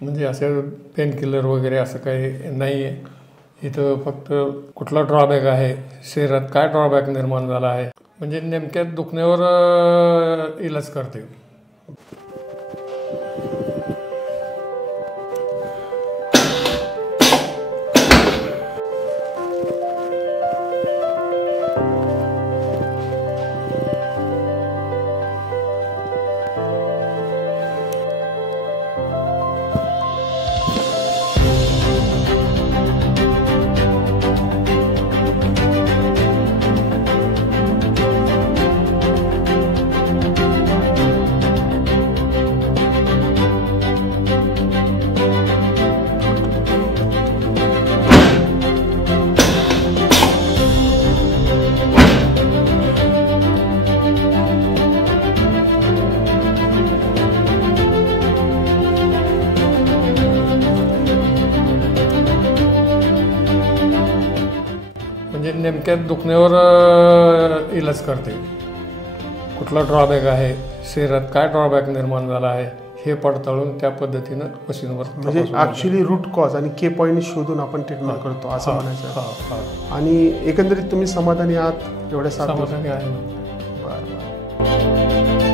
म्हणजे असं pain killer वगैरे असं काही नाही आहे इथं. फक्त कुठला ड्रॉबॅक आहे, शरीरात काय ड्रॉबॅक निर्माण झाला आहे, म्हणजे नेमक्या दुखण्यावर इलाज करते. म्हणजे नेमक्या दुखण्यावर इलाज करते. कुठला ड्रॉबॅक आहे, शरीरात काय ड्रॉबॅक निर्माण झाला आहे हे पडताळून त्या पद्धतीनं मशीनवर म्हणजे ॲक्च्युली रूट कॉज आणि के पॉईंट शोधून आपण ट्रीटमेंट करतो असं म्हणायचं. आणि एकंदरीत तुम्ही समाधानी आहात एवढ्या समाधानी आहे. बरं.